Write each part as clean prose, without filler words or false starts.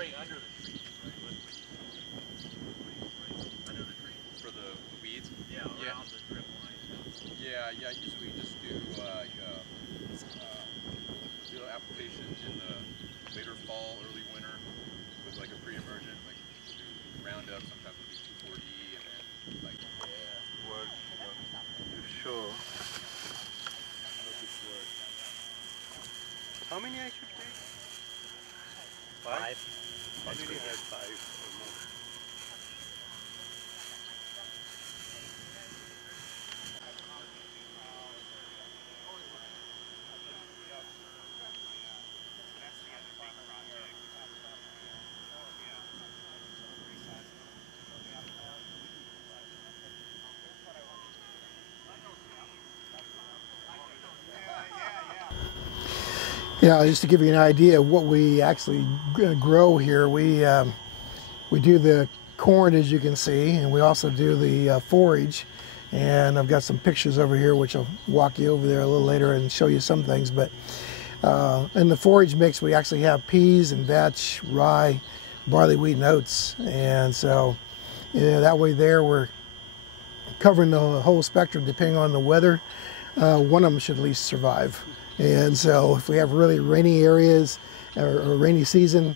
spray under the trees, right? Under the trees. For the weeds? Yeah, around the drip line. Yeah, usually just do application in the later fall, early winter with like a pre-emergent, like do Roundup, sometimes we'll do 2,4-D, and then like, Works. You sure? How this works? How many I should take? 5? I already had 5 or more. Yeah, just to give you an idea of what we actually grow here, we do the corn, as you can see, and we also do the forage. And I've got some pictures over here, which I'll walk you over there a little later and show you some things. But in the forage mix, we actually have peas and vetch, rye, barley, wheat, and oats. And so that way there, we're covering the whole spectrum depending on the weather. One of them should at least survive. And so if we have really rainy areas or rainy season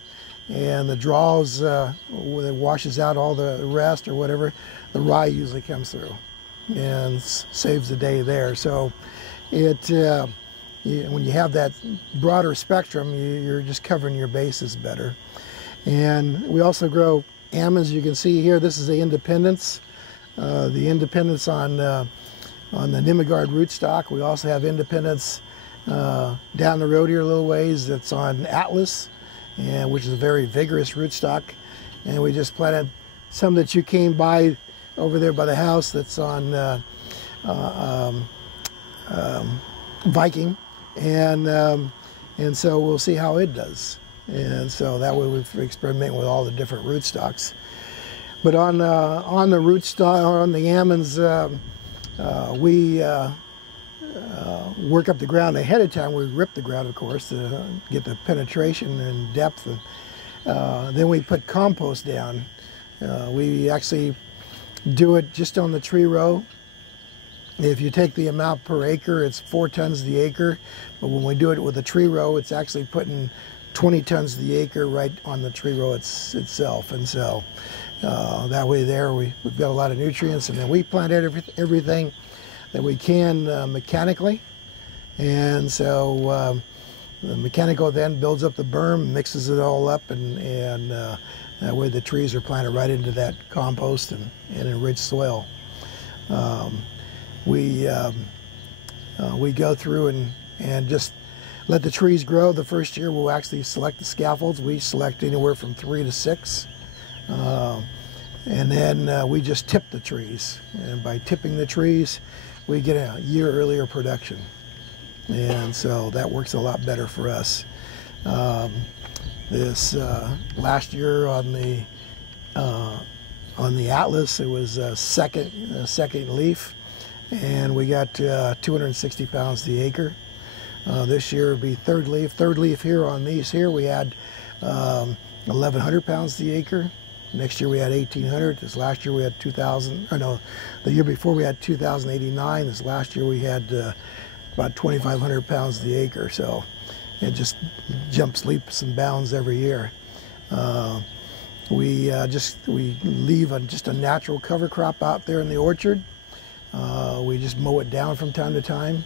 and the draws that washes out all the rest or whatever, the rye usually comes through and saves the day there. So when you have that broader spectrum, you're just covering your bases better. And we also grow almonds. You can see here, this is the Independence. The Independence on the Nimegard rootstock. We also have Independence down the road here a little ways that's on Atlas, and which is a very vigorous rootstock. And we just planted some that you came by over there by the house that's on Viking, and so we'll see how it does. And so that way we experiment with all the different rootstocks. But on the rootstock, or on the almonds, we work up the ground ahead of time. We rip the ground, of course, to get the penetration and depth. And then we put compost down. We actually do it just on the tree row. If you take the amount per acre, it's 4 tons the acre. But when we do it with a tree row, it's actually putting 20 tons the acre right on the tree row itself. And so that way there, we've got a lot of nutrients. And then we plant everything that we can mechanically. And so the mechanical then builds up the berm, mixes it all up, and that way the trees are planted right into that compost and enriched soil. We go through and just let the trees grow. The first year we'll actually select the scaffolds. We select anywhere from 3 to 6. And then we just tip the trees. And by tipping the trees, we get a year earlier production. And so that works a lot better for us. This last year on the Atlas, it was second leaf, and we got 260 pounds the acre. This year it'll be third leaf. Third leaf here on these here, we had 1,100 pounds the acre. Next year we had 1,800. This last year we had 2,000. Or no, the year before we had 2,089. This last year we had about 2,500 pounds the acre. So it just jumps leaps and bounds every year. We leave just a natural cover crop out there in the orchard. We just mow it down from time to time.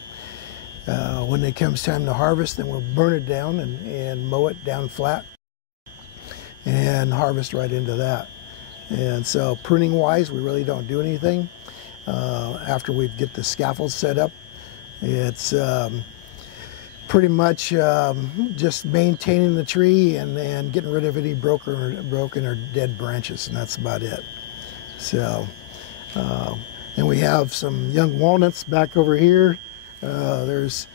When it comes time to harvest, then we'll burn it down and mow it down flat and harvest right into that. And so pruning wise, we really don't do anything. After we get the scaffold set up, it's pretty much just maintaining the tree and getting rid of any broken or dead branches, and that's about it. So, and we have some young walnuts back over here. There's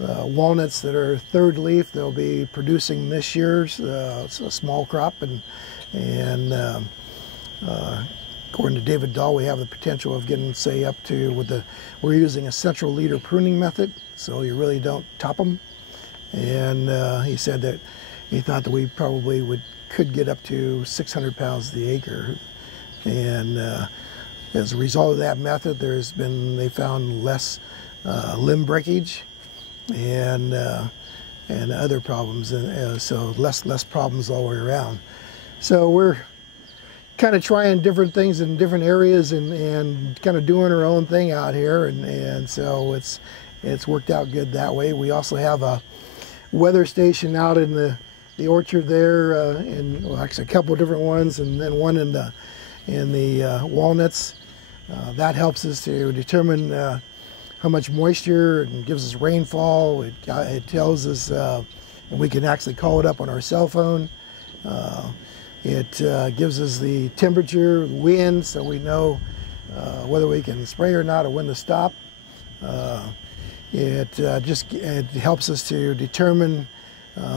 walnuts that are third leaf. They'll be producing this year. It's a small crop, and according to David Dahl, we have the potential of getting, say, up to we're using a central leader pruning method, so you really don't top them. And he said that he thought that we probably would could get up to 600 pounds the acre. And as a result of that method, they found less limb breakage and other problems, and so less problems all the way around. So we're kind of trying different things in different areas and kind of doing our own thing out here, and so it's worked out good that way. We also have a weather station out in the orchard there, and well, actually a couple of different ones, and then one in the walnuts. That helps us to determine how much moisture, and gives us rainfall. It tells us, and we can actually call it up on our cell phone. It gives us the temperature, wind, so we know whether we can spray or not, or when to stop. It helps us to determine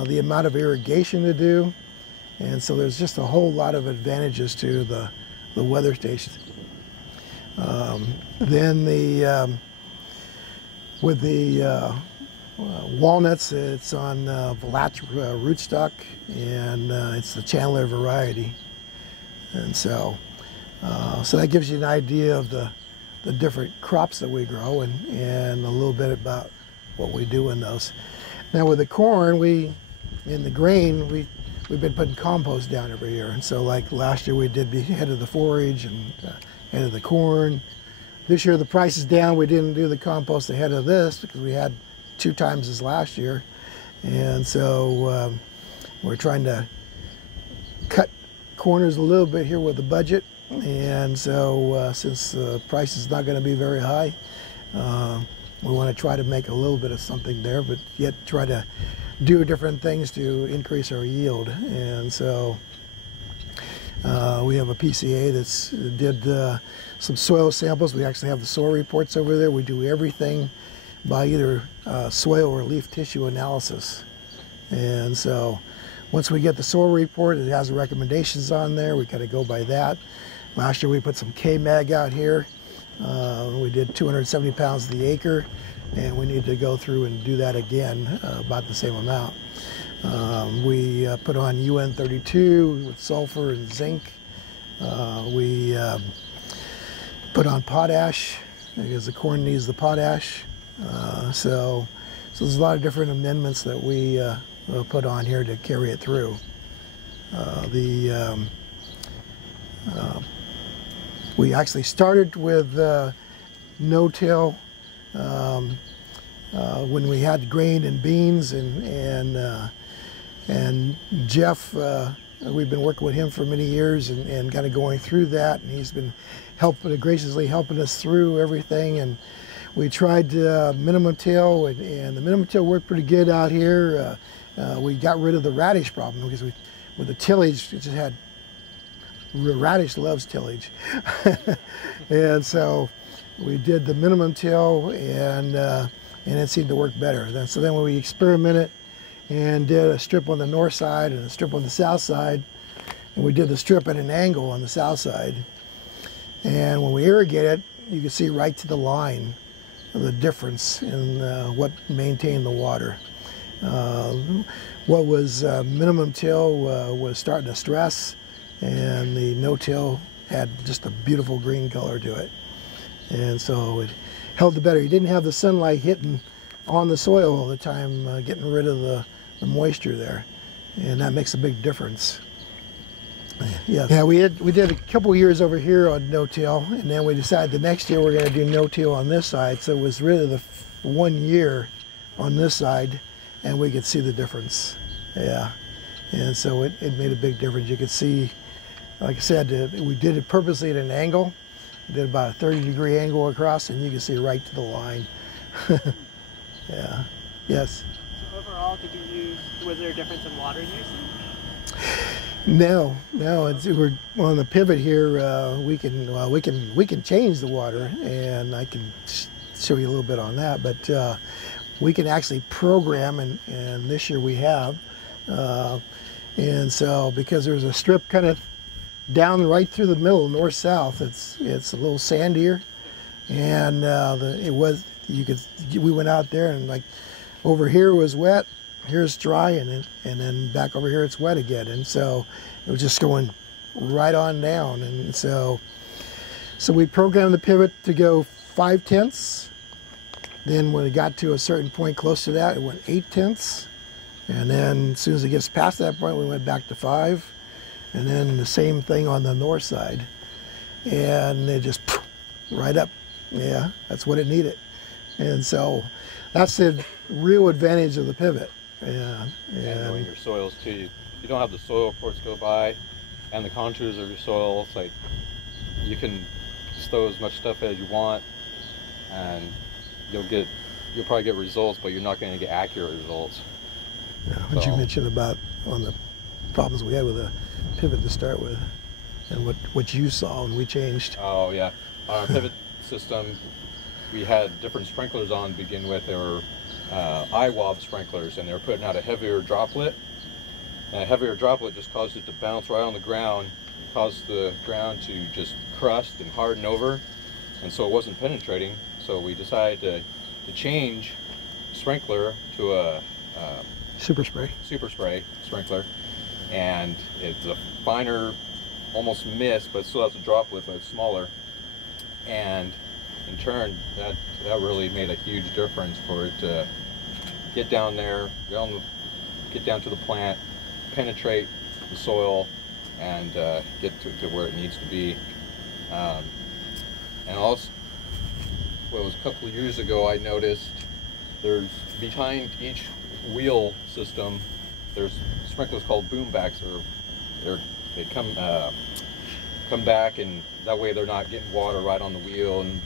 the amount of irrigation to do, and so there's just a whole lot of advantages to the weather stations. Then with the walnuts, it's on Velatch rootstock, and it's the Chandler variety, and so that gives you an idea of the different crops that we grow, and a little bit about what we do in those. Now with the corn, in the grain, we've been putting compost down every year, and so like last year we did the head of the forage and head of the corn. This year the price is down. We didn't do the compost ahead of this because we had 2 times as last year, and so we're trying to cut corners a little bit here with the budget, and so since the price is not going to be very high, we want to try to make a little bit of something there, but yet try to do different things to increase our yield. And so we have a PCA that's did some soil samples. We actually have the soil reports over there. We do everything by either soil or leaf tissue analysis. And so once we get the soil report, it has the recommendations on there. We kind of go by that. Last year we put some K-Mag out here. We did 270 pounds the acre, and we need to go through and do that again, about the same amount. We put on UN32 with sulfur and zinc. We put on potash because the corn needs the potash. So there's a lot of different amendments that we put on here to carry it through. We actually started with no-till when we had grain and beans, and Jeff, we've been working with him for many years and kind of going through that, and he's been graciously helping us through everything. And we tried minimum till, and the minimum till worked pretty good out here. We got rid of the radish problem because with the tillage, it just had, radish loves tillage. And so we did the minimum till, and it seemed to work better. So then when we experimented and did a strip on the north side and a strip on the south side, and we did the strip at an angle on the south side, and when we irrigated, you could see right to the line the difference in what maintained the water. What was minimum till was starting to stress, and the no-till had just a beautiful green color to it. And so it held the better. You didn't have the sunlight hitting on the soil all the time, getting rid of the moisture there. And that makes a big difference. Yeah, we did a couple of years over here on no-till, and then we decided the next year we're going to do no-till on this side. So it was really the 1 year on this side, and we could see the difference. Yeah, and so it made a big difference. You could see, like I said, we did it purposely at an angle. We did about a 30-degree angle across, and you can see right to the line. Yeah. Yes. So overall, was there a difference in water use? No. We're on the pivot here. We can change the water, and I can show you a little bit on that. But we can actually program, and this year we have. And so because there's a strip kind of down right through the middle, north-south, it's a little sandier, and we went out there, and like over here was wet, here's dry, and then back over here it's wet again. And so it was just going right on down. And so we programmed the pivot to go 5/10. Then when it got to a certain point close to that, it went 8/10. And then as soon as it gets past that point, we went back to 5. And then the same thing on the north side. And it just right up. Yeah, that's what it needed. And so that's the real advantage of the pivot. Yeah, and knowing your soils too. You don't have the soil reports go by and the contours of your soil. It's like you can just throw as much stuff as you want, and you'll probably get results, but you're not going to get accurate results. Yeah, what you mentioned about on the problems we had with the pivot to start with, and what you saw when we changed. Oh yeah, on our pivot system, we had different sprinklers on to begin with. They were IWOB sprinklers, and they were putting out a heavier droplet. And a heavier droplet just caused it to bounce right on the ground, caused the ground to just crust and harden over, and so it wasn't penetrating. So we decided to change sprinkler to a super spray sprinkler, and it's a finer, almost mist, but it still has a droplet, but it's smaller. And in turn, that really made a huge difference for it to get down there, get down to the plant, penetrate the soil, and get to where it needs to be. And also, well, it was a couple of years ago, I noticed there's behind each wheel system, there's sprinklers called boom backs, or they come back, and that way they're not getting water right on the wheel and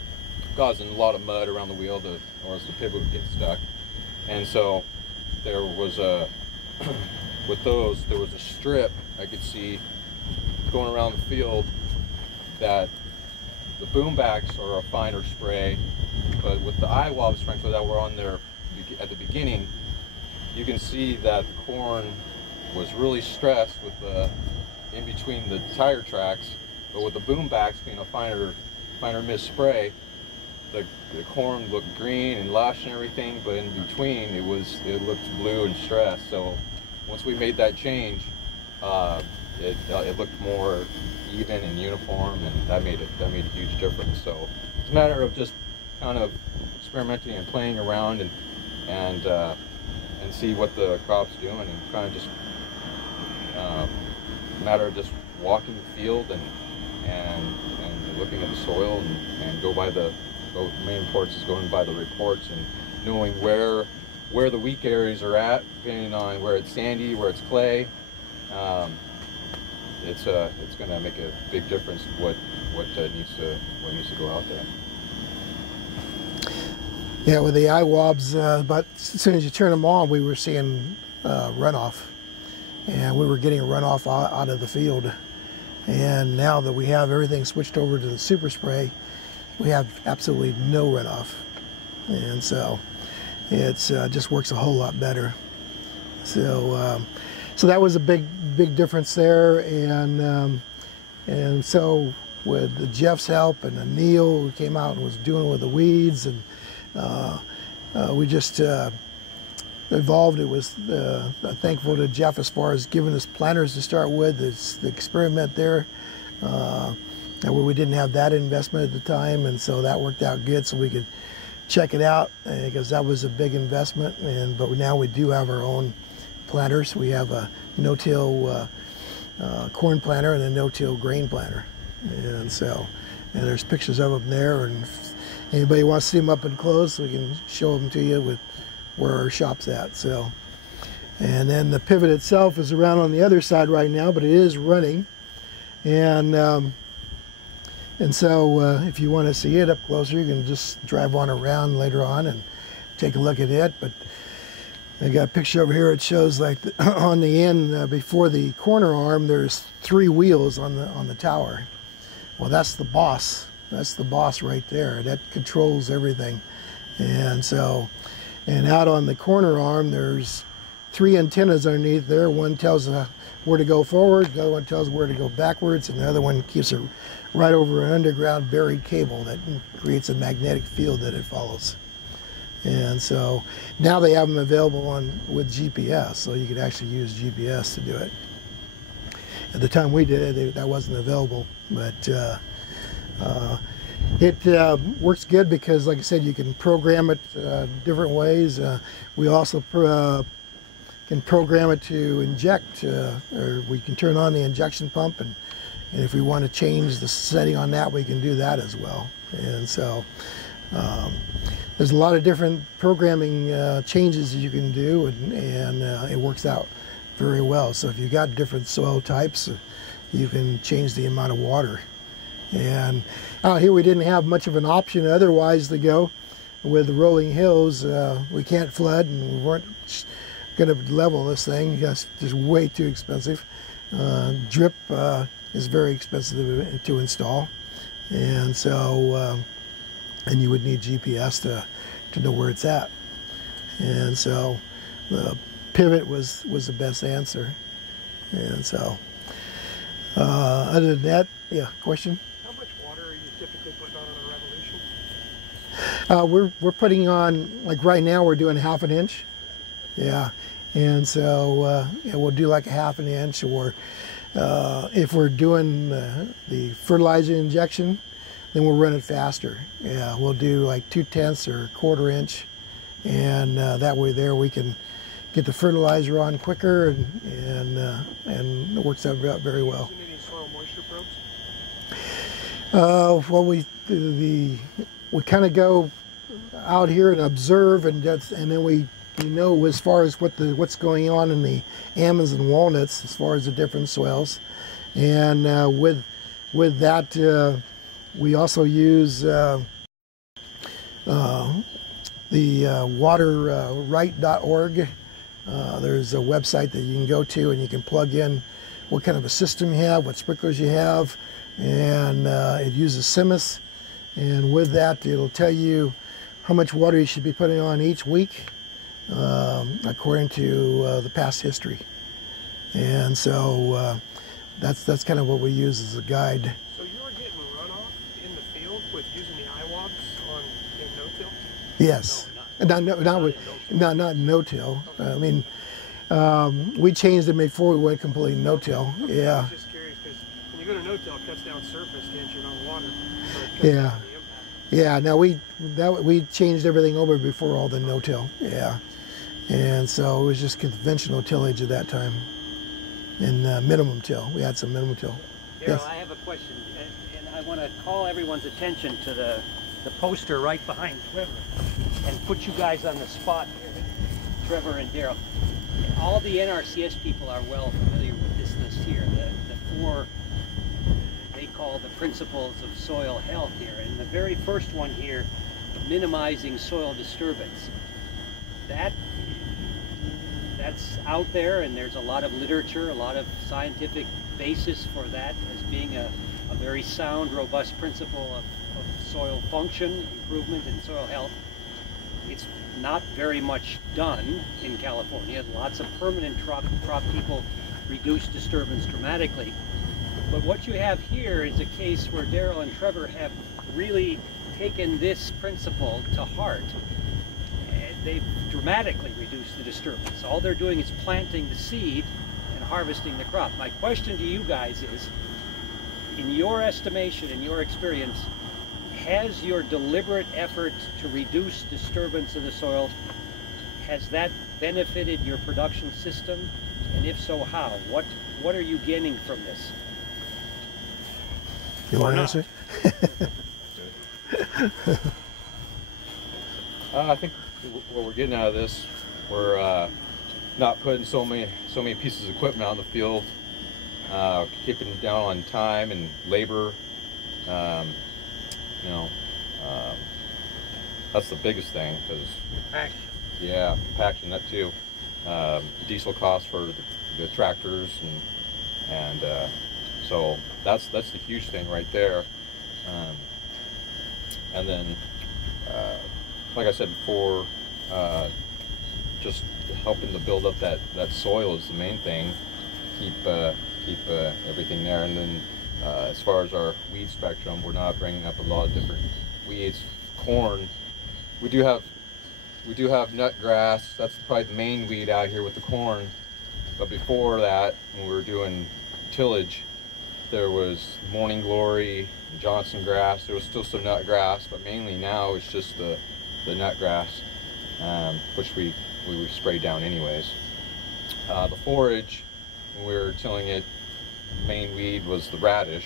causing a lot of mud around the wheel, or else the pivot would get stuck. And so there was with those, there was a strip I could see going around the field that the boom backs are a finer spray, but with the IWOB sprinkler that were on there at the beginning, you can see that the corn was really stressed with the in between the tire tracks, but with the boom backs being a finer mist spray, the corn looked green and lush and everything, but in between it looked blue and stressed. So once we made that change, it looked more even and uniform, and that made a huge difference. So it's a matter of just kind of experimenting and playing around and see what the crop's doing, and kind of just a matter of just walking the field and looking at the soil and go by the main reports is going by the reports and knowing where the weak areas are at, depending on where it's sandy, where it's clay. It's going to make a big difference what needs to go out there. Yeah, with the IWOBs, but as soon as you turn them on, we were seeing runoff, and we were getting runoff out of the field. And now that we have everything switched over to the super spray, we have absolutely no runoff, and so it's just works a whole lot better. So that was a big difference there, and so with Jeff's help and Neil, who came out and was doing with the weeds, and we just evolved. It was thankful to Jeff as far as giving us planters to start with. It's the experiment there. Where we didn't have that investment at the time, and so that worked out good, so we could check it out, because that was a big investment. But now we do have our own planters. We have a no-till corn planter and a no-till grain planter, and there's pictures of them there, and if anybody wants to see them up and close, we can show them to you with where our shop's at. So, and then the pivot itself is around on the other side right now, but it is running, and so if you want to see it up closer, you can just drive on around later on and take a look at it. But I got a picture over here. It shows like on the end before the corner arm, there's 3 wheels on the tower. Well, that's the boss. That's the boss right there. That controls everything. And so, and out on the corner arm, there's 3 antennas underneath there. One tells where to go forward, the other one tells where to go backwards, and the other one keeps it right over an underground buried cable that creates a magnetic field that it follows. And so now they have them available with GPS, so you could actually use GPS to do it. At the time we did it, that wasn't available, but it works good because, like I said, you can program it different ways. We also can program it to inject, or we can turn on the injection pump, and if we want to change the setting on that, we can do that as well. And so there's a lot of different programming changes you can do, and it works out very well. So if you've got different soil types, you can change the amount of water. And out here we didn't have much of an option otherwise to go. With the rolling hills, we can't flood, and we weren't going to level this thing. It's just way too expensive. Drip is very expensive to install, and so and you would need GPS to know where it's at. And so the pivot was the best answer. And so other than that, yeah, question? How much water are you typically putting on a revolution? We're putting on, like right now we're doing 1/2 inch. Yeah. And so yeah, we'll do like 1/2 inch, or if we're doing the fertilizer injection, then we'll run it faster. Yeah, we'll do like 2/10 or 1/4 inch, and that way there we can get the fertilizer on quicker, and it works out very well. Using any soil moisture probes? Well, we kind of go out here and observe, and then we know as far as what's going on in the almonds and walnuts as far as the different soils, and with that we also use the waterright.org. There's a website that you can go to, and you can plug in what kind of a system you have, what sprinklers you have, and it uses Simus, and with that it'll tell you how much water you should be putting on each week according to the past history. And so that's kind of what we use as a guide. So you were getting runoff in the field with using the iWops in no-till? Yes. Not no-till. I mean, we changed it before we went completely no-till. I Yeah. was just curious because when you go to no-till, it cuts down surface tension on water. So it cuts Yeah. down the impact. Yeah. Now we changed everything over before all the no-till. Yeah. And so it was just conventional tillage at that time, and minimum till. We had some minimum till. Daryl, Yes. I have a question, and I want to call everyone's attention to the poster right behind Trevor, and put you guys on the spot here, Trevor and Daryl. All the NRCS people are well familiar with this list here, the four they call the principles of soil health here, and the very first one here, minimizing soil disturbance. That's out there, and there's a lot of literature, a lot of scientific basis for that as being a very sound, robust principle of soil function, improvement in soil health. It's not very much done in California. Lots of permanent crop people reduce disturbance dramatically. But what you have here is a case where Daryl and Trevor have really taken this principle to heart. They've dramatically reduced the disturbance. All they're doing is planting the seed and harvesting the crop. My question to you guys is, in your estimation, in your experience, has your deliberate effort to reduce disturbance of the soil, has that benefited your production system? And if so, how? What are you gaining from this? You want to answer? I think what we're getting out of this, we're not putting so many pieces of equipment out in the field, keeping down on time and labor. You know, that's the biggest thing, because yeah, compaction, that too. Diesel costs for the tractors, and so that's the huge thing right there. And then, like I said before, just helping to build up that soil is the main thing. Keep everything there. And then as far as our weed spectrum, we're not bringing up a lot of different weeds. Corn, we do have we do have nut grass. That's probably the main weed out here with the corn. But before that, when we were doing tillage, there was morning glory, Johnson grass. There was still some nut grass, but mainly now it's just the nut grass, which we sprayed down anyways. The forage, when we were tilling it, main weed was the radish.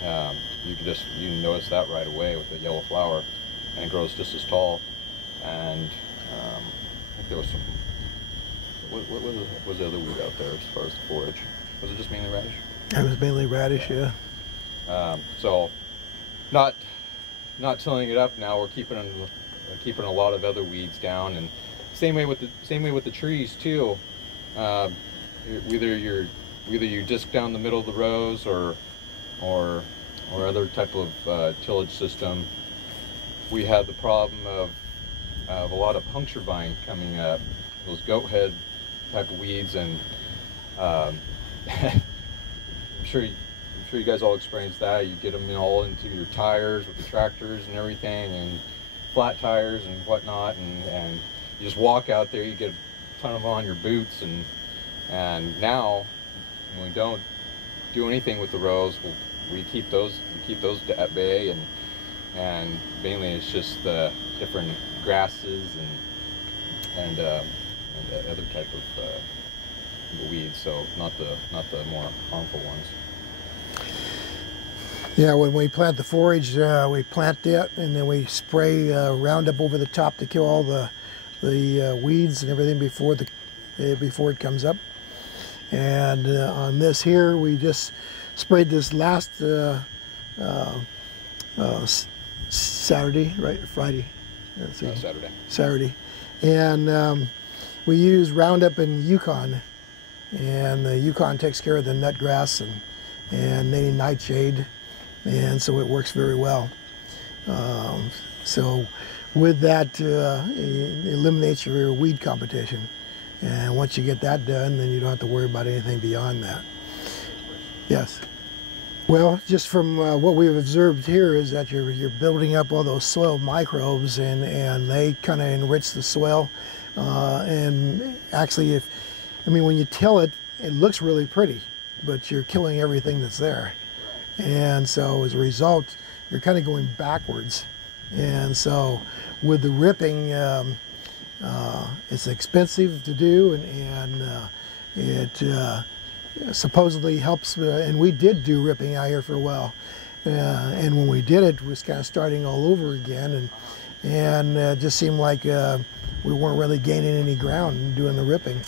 You can notice that right away with the yellow flower, and it grows just as tall. And I think there was some. What was the other weed out there as far as the forage? Was it just mainly radish? It was mainly radish, yeah. So, not tilling it up now. We're keeping a lot of other weeds down, and same way with the trees too. Either you disc down the middle of the rows or other type of tillage system. We had the problem of a lot of puncture vine coming up, those goat head type of weeds, and I'm sure you guys all experienced that. You get them all into your tires with the tractors and everything, and flat tires and whatnot, and you just walk out there, you get a ton of them on your boots, and now when we don't do anything with the rows, we keep those at bay, and mainly it's just different grasses and other type of weeds, so not the more harmful ones. Yeah, when we plant the forage, we plant it and then we spray Roundup over the top to kill all the weeds and everything before it comes up. And on this here, we just sprayed this last Saturday, right? Friday. Let's see. Saturday. And we use Roundup and Yukon, and the Yukon takes care of the nut grass and any nightshade, and so it works very well. So with that, it eliminates your weed competition. And once you get that done, then you don't have to worry about anything beyond that. Yes. Well, just from what we've observed here is that you're building up all those soil microbes, and they kind of enrich the soil. And actually, when you till it, it looks really pretty, but you're killing everything that's there. And so as a result, you're kind of going backwards. And so with the ripping, it's expensive to do, and it supposedly helps, and we did do ripping out here for a while, and when we did it, it was kind of starting all over again, and it just seemed like we weren't really gaining any ground doing the ripping.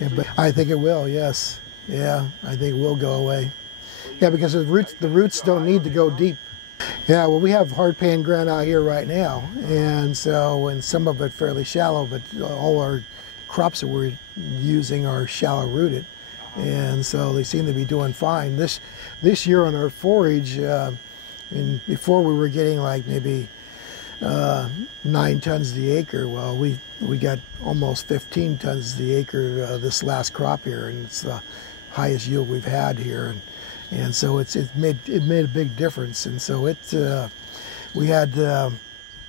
Yeah, but I think it will, yes. Yeah, I think it will go away. Yeah, because the roots don't need to go deep. Yeah, well, we have hard pan ground out here right now, and some of it fairly shallow, but all our crops that we're using are shallow rooted, and so they seem to be doing fine. This year on our forage, before we were getting like maybe 9 tons the acre. Well, we got almost 15 tons the acre this last crop here, and it's the highest yield we've had here, and so it made a big difference. And so we had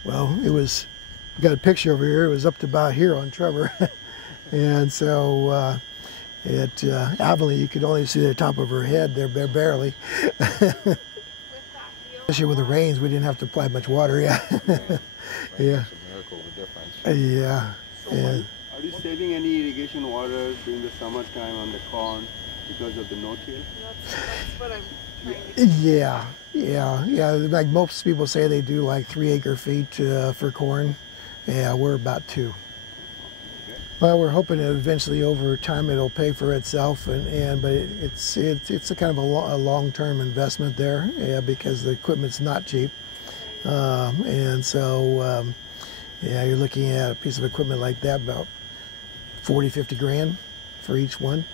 we got a picture over here. It was up to about here on Trevor, and so Abilene, you could only see the top of her head there, barely. Especially with the rains, we didn't have to apply much water. Yeah. Yeah. Yeah. Yeah. Are you saving any irrigation water during the summertime on the corn because of the no-till? That's what I'm trying to Yeah. Like most people say, they do like 3 acre-feet for corn. Yeah, we're about 2. Well, we're hoping that eventually over time it'll pay for itself, but it's a kind of a long-term investment there, yeah, because the equipment's not cheap, and so yeah, you're looking at a piece of equipment like that about 40-50 grand for each one,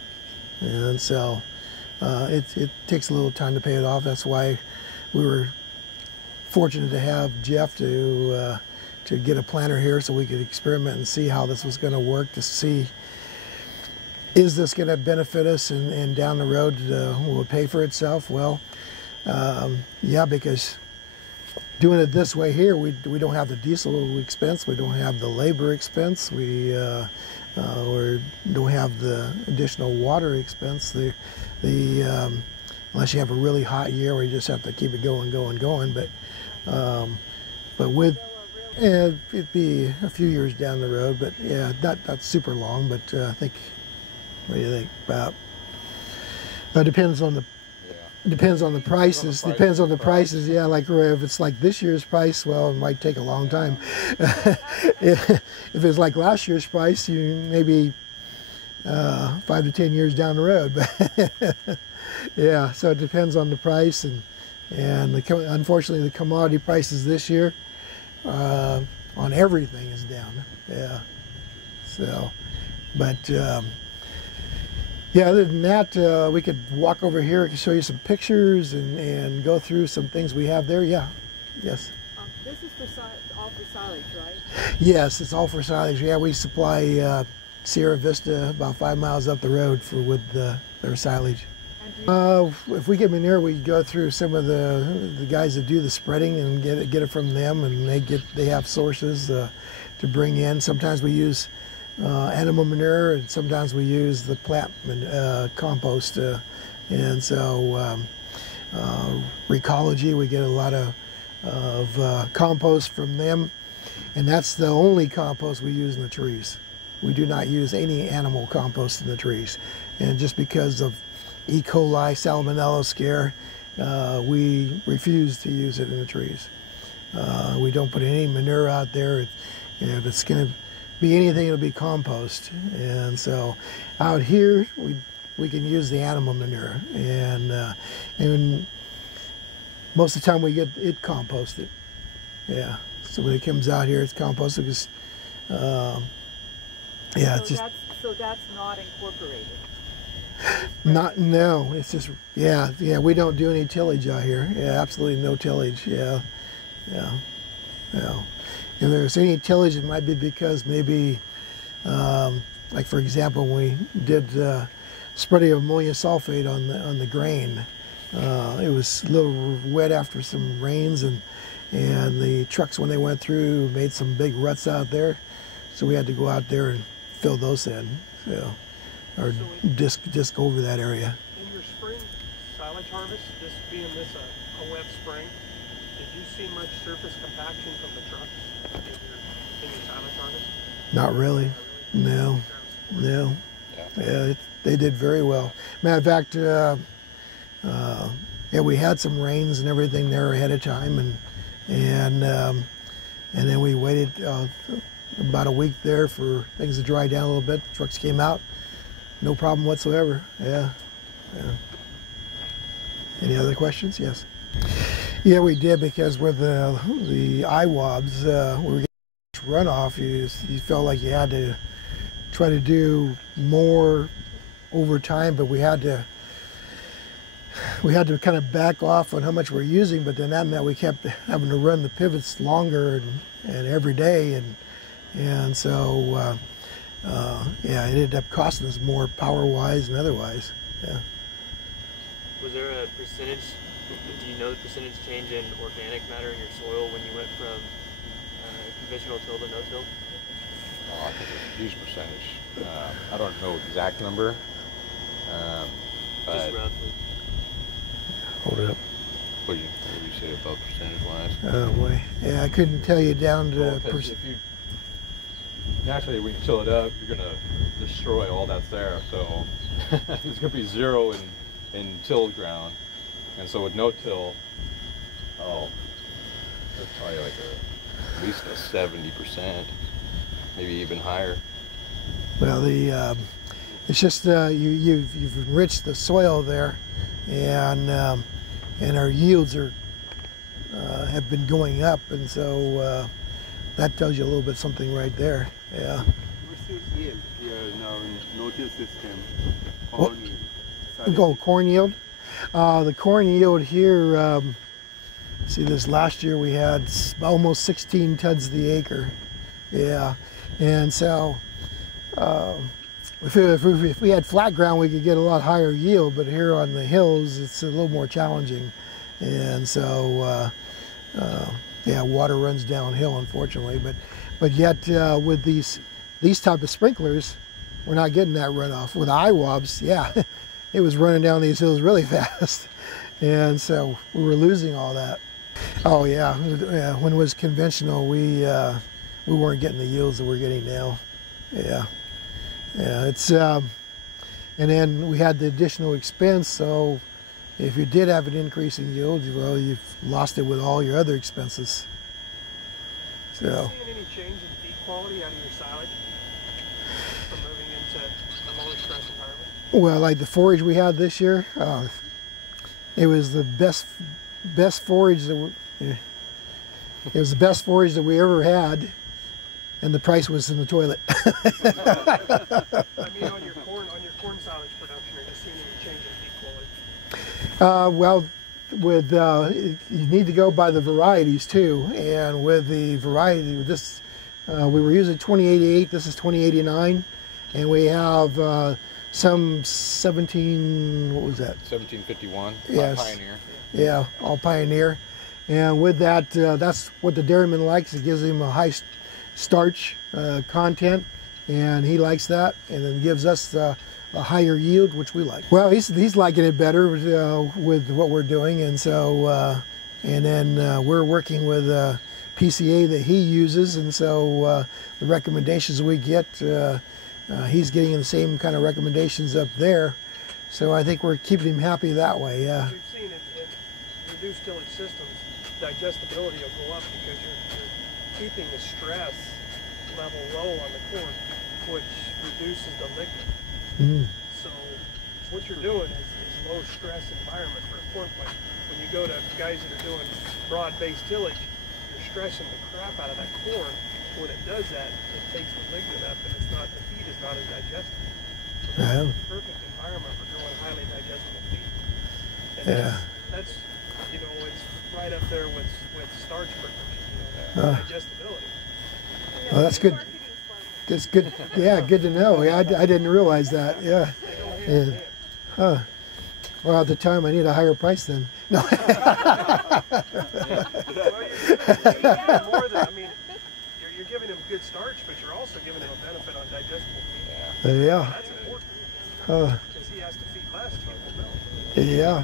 and so it takes a little time to pay it off. That's why we were fortunate to have Jeff to get a planter here so we could experiment and see how this was going to work, to see, is this going to benefit us, and down the road will it pay for itself? Well, yeah, because doing it this way here, we don't have the diesel expense, we don't have the labor expense, we don't have the additional water expense. Unless you have a really hot year where you just have to keep it going. But with it'd be a few years down the road, but yeah, not super long. But I think, what do you think about? Depends on the prices. Depends on the prices. Yeah, like if it's like this year's price, well, it might take a long time. If it's like last year's price, you maybe 5 to 10 years down the road. But yeah, so it depends on the price, and unfortunately the commodity prices this year on everything is down. Yeah. So, but. Yeah, other than that, we could walk over here. I can show you some pictures and go through some things we have there. Yeah, yes. This is all for silage, right? Yes, it's all for silage. Yeah, we supply Sierra Vista about 5 miles up the road with their silage. If we get manure, we go through some of the guys that do the spreading and get it from them, and they have sources to bring in. Sometimes we use animal manure, and sometimes we use the plant compost, and so Recology, we get a lot of compost from them, and that's the only compost we use in the trees. We do not use any animal compost in the trees, and just because of E. coli salmonella scare, we refuse to use it in the trees. We don't put any manure out there. If it's going to be anything, it'll be compost. And so out here we can use the animal manure, and most of the time we get it composted. Yeah, so when it comes out here, it's composted because yeah, so that's not incorporated. No, it's just yeah, we don't do any tillage out here. Yeah, absolutely no tillage. Yeah. If there's any tillage, it might be because maybe, like for example, when we did spreading of ammonium sulfate on the grain, it was a little wet after some rains, and the trucks, when they went through, made some big ruts out there, so we had to go out there and fill those in, or disc over that area. In your spring silage harvest, this being a wet spring, did you see much surface compaction from the trucks in your silage harvest? Not really. No. Yeah, they did very well. Matter of fact, yeah, we had some rains and everything there ahead of time, and then we waited about a week there for things to dry down a little bit. The trucks came out, no problem whatsoever. Yeah. Any other questions? Yes. Yeah, we did, because with the IWOBs, we were getting runoff. You felt like you had to try to do more over time, but we had to kind of back off on how much we're using. But then that meant we kept having to run the pivots longer and every day, and so yeah, it ended up costing us more power-wise and otherwise. Yeah. Was there a percentage? Do you know the percentage change in organic matter in your soil when you went from conventional till to no-till? Oh, I think it's a huge percentage. I don't know the exact number. Just roughly. Hold it up. What do you say about percentage-wise? Oh boy, yeah, I couldn't tell you down to. Well, if you naturally, when you till it up, you're gonna destroy all that's there. So there's gonna be zero in tilled ground, and so with no-till, there's probably like at least a 70%, maybe even higher. Well, it's just you've enriched the soil there, and our yields have been going up, and so that tells you a little bit something right there. Yeah. What's your yield here now in no-till system? Corn yield. Corn yield. The corn yield here. See, this last year we had almost 16 tons the acre. Yeah, and so if we had flat ground, we could get a lot higher yield. But here on the hills, it's a little more challenging, and so yeah, water runs downhill, unfortunately. But yet with these type of sprinklers, we're not getting that runoff. With IWOBs, yeah, it was running down these hills really fast, and so we were losing all that. Oh yeah, when it was conventional, we weren't getting the yields that we're getting now. Yeah, it's and then we had the additional expense. So if you did have an increase in yield, well, you've lost it with all your other expenses. So. Are you seeing any change in feed quality out of your silage from moving into a lower stress environment? Well, like the forage we had this year, it was the best forage that it was the best forage that we ever had, and the price was in the toilet. I mean, on your corn silage production, are you seeing any change in feed quality? Well, with you need to go by the varieties too, and with the variety, this we were using 2088. This is 2089, and we have some 17. What was that? 1751. Yes. Pioneer. Yeah, all Pioneer, and with that, that's what the dairyman likes. It gives him a high starch content, and he likes that, and then gives us a higher yield, which we like. Well, he's liking it better with what we're doing, and so and then we're working with PCA that he uses, and so the recommendations we get, he's getting the same kind of recommendations up there. So I think we're keeping him happy that way. Yeah. We've seen in reduced tillage systems, digestibility will go up because you're keeping the stress level low on the corn, which reduces the lignin. So what you're doing is low stress environment for a corn plant. When you go to guys that are doing broad-based tillage, you're stressing the crap out of that corn. When it does that, it takes the lignin up, and the feed is not as digestible. So that's the perfect environment for growing highly digestible feed. And that's you know, it's right up there with starch production, digestibility. Well, that's good. That's good. Yeah, good to know. Yeah, I didn't realize that. Yeah. Huh. Well, at the time, I need a higher price then. No. More than, I mean, you're giving him good starch, but you're also giving him a benefit on digestible feed. Yeah. That's important. Because he has to feed less to get the milk. Yeah.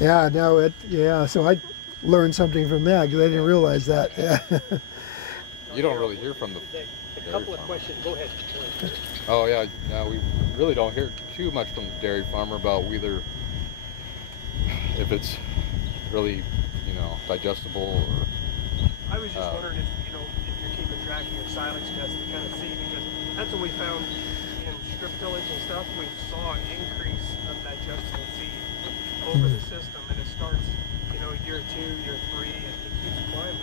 Yeah. No. Yeah. So I learned something from that because I didn't realize that. Yeah. You don't really hear from the. A couple of questions. Go ahead. Oh yeah, no, we really don't hear too much from the dairy farmer about whether if it's really, digestible or. I was just wondering if you're keeping track of your silage tests to kind of see, because that's what we found in strip tillage and stuff. We saw an increase of digestible feed over the system, and it starts, year 2, year 3, and it keeps climbing.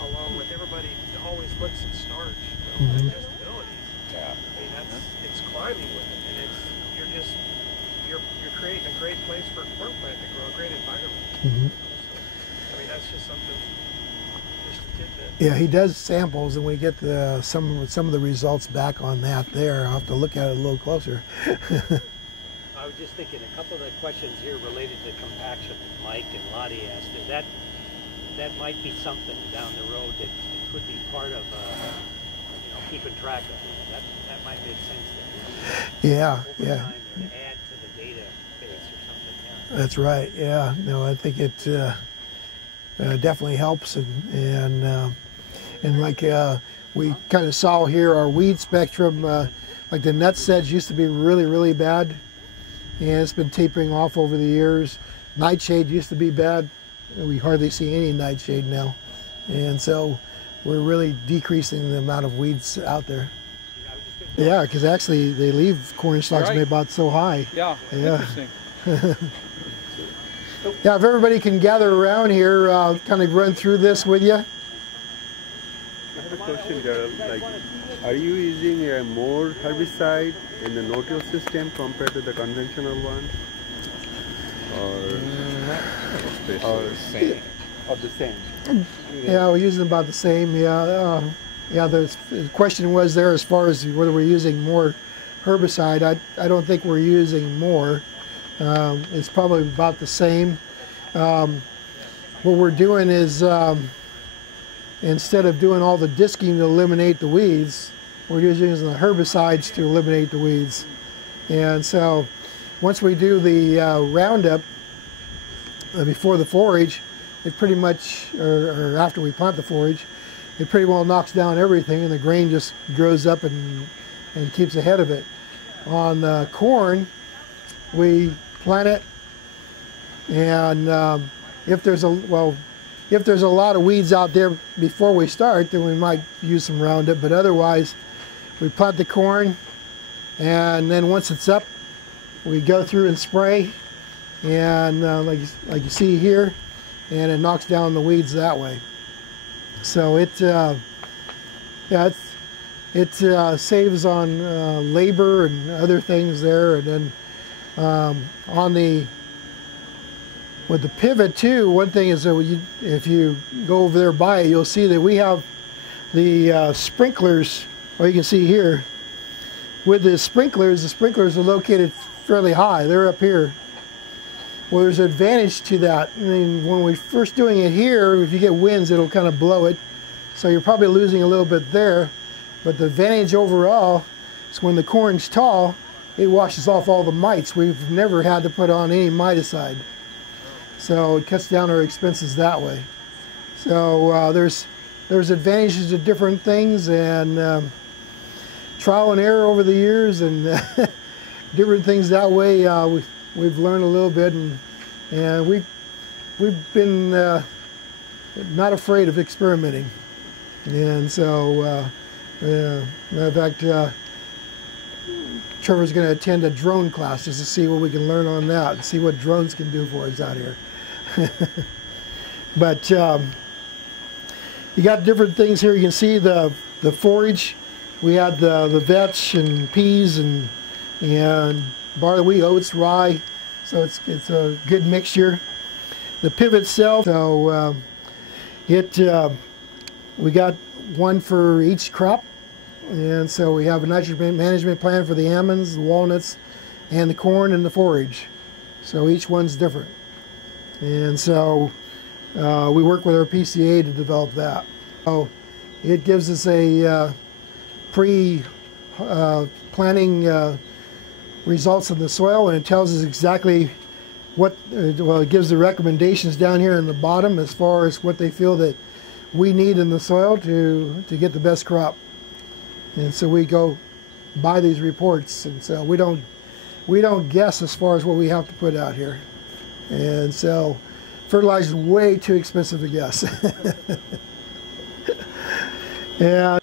Along with everybody always looks at starch, digestibility. Yeah. I mean, it's climbing with it, and you're creating a great place for a corn plant to grow, a great environment. So, I mean, that's just something, just a tidbit. Yeah, he does samples, and we get some of the results back on that there. I'll have to look at it a little closer. I was just thinking a couple of the questions here related to compaction. Mike and Lottie asked, that might be something down the road that could be part of, keeping track of. That might make sense then. Yeah, Over time, to add to the database or something. Yeah. That's right. Yeah. No, I think it definitely helps, and like we kind of saw here, our weed spectrum, like the nutsedge used to be really, really bad, and it's been tapering off over the years. Nightshade used to be bad. We hardly see any nightshade now, and so we're really decreasing the amount of weeds out there. Yeah, because actually they leave corn stalks maybe about so high. Yeah. Interesting. Yeah, if everybody can gather around here, kind of run through this with you. I have a question, Gerald. Like, are you using more herbicide in the no-till system compared to the conventional one? Or the same. Or the same? Yeah, we're using about the same. Yeah, the question was there as far as whether we're using more herbicide. I don't think we're using more. It's probably about the same. what we're doing is instead of doing all the disking to eliminate the weeds, we're just using the herbicides to eliminate the weeds. And so once we do the Roundup before the forage, it pretty much, or after we plant the forage, it pretty well knocks down everything and the grain just grows up and keeps ahead of it. On the corn, we plant it, and if there's a lot of weeds out there before we start, then we might use some Roundup, but otherwise we plant the corn, and then once it's up, we go through and spray, and like you see here, and it knocks down the weeds that way. So it saves on labor and other things there. And then with the pivot too, one thing is that if you go over there by it, you'll see that we have the sprinklers. Well, you can see here with the sprinklers are located fairly high. They're up here. Well, there's an advantage to that. I mean, when we're first doing it here, if you get winds, it'll kind of blow it. So you're probably losing a little bit there. But the advantage overall is when the corn's tall, it washes off all the mites. We've never had to put on any miticide. So it cuts down our expenses that way. So there's advantages to different things, and trial and error over the years, and different things that way. We've learned a little bit, and we've been not afraid of experimenting. And so, matter of fact, Trevor's going to attend a drone class just to see what we can learn on that and see what drones can do for us out here. But you got different things here. You can see the forage. We had the vetch and peas and barley, wheat, oats, rye, so it's a good mixture. The pivot itself, so we got one for each crop, and so we have a nitrogen management plan for the almonds, the walnuts, and the corn and the forage. So each one's different, and so we work with our PCA to develop that. So it gives us a pre-planning results in the soil, and it tells us exactly what, well, it gives the recommendations down here in the bottom as far as what they feel that we need in the soil to get the best crop. And so we go by these reports, and so we don't guess as far as what we have to put out here. And so fertilizer is way too expensive to guess. And